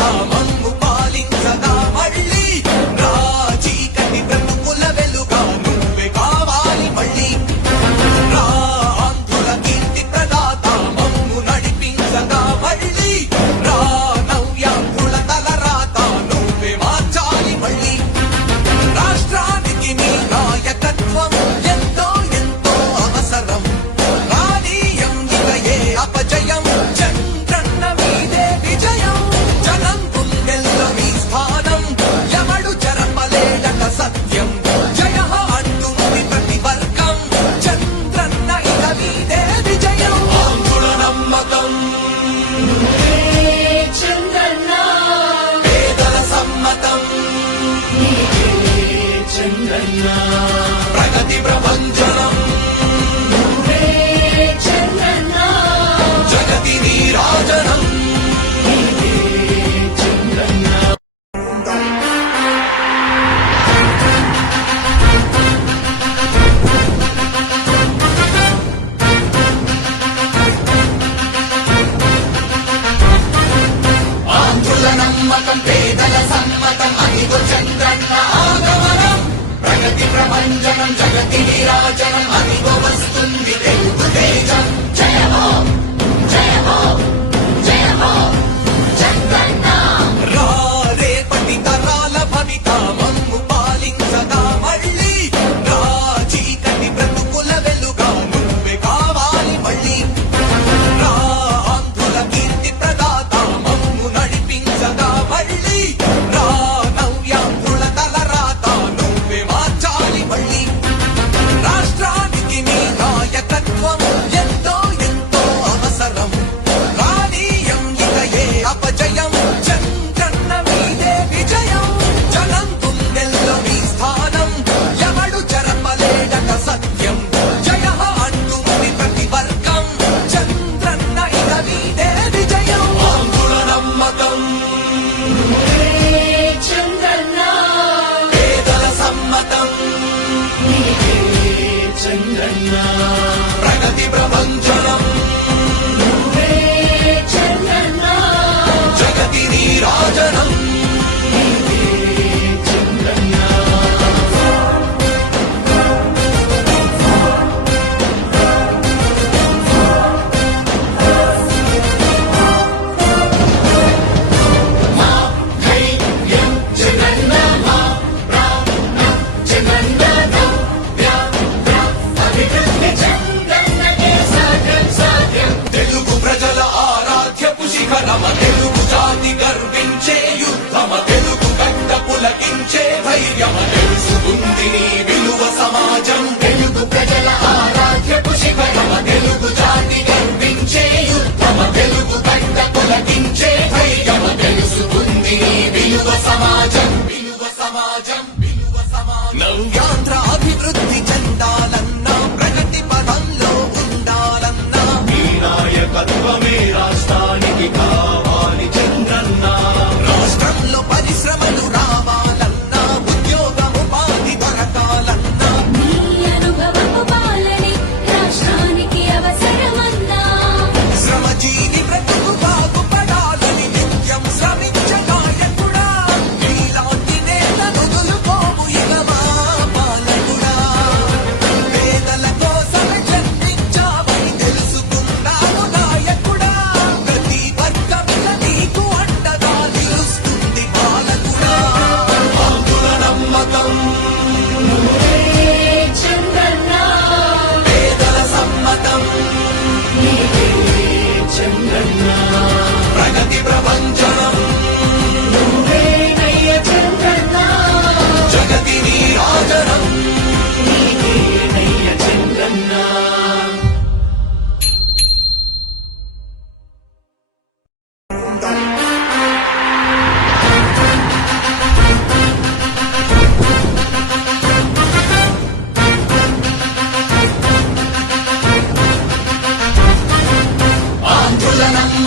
Aman ప్రగతి జగతి నీరాజనం యువతి గర్వించే యుద్ధమ తెలుగు గడ్డ పులకించే ధైర్యమ తెలుసుకుంది నీ విలువ సమాజం. తెలుగు ప్రజల ఆరాధ్యపు శిఖరమ తెలుగు జాతి గర్వించే యుద్ధమ తెలుగు గడ్డ పులకించే ధైర్యమ తెలుసుకుంది నీ విలువ సమాజం. విలువ సమాజం విలువ సమాజం. నవ్యాంధ్ర అభివృద్ధి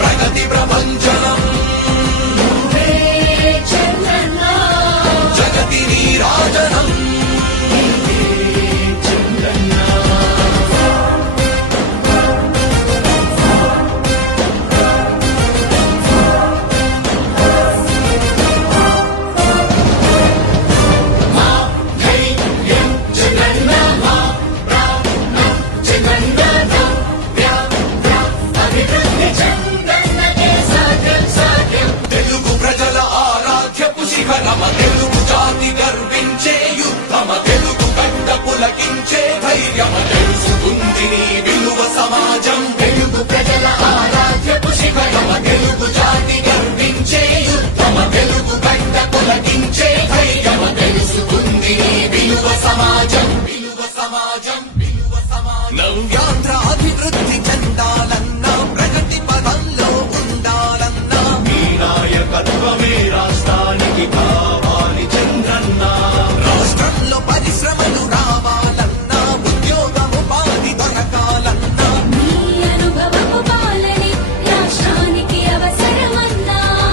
ప్రగతి ప్రపంచం.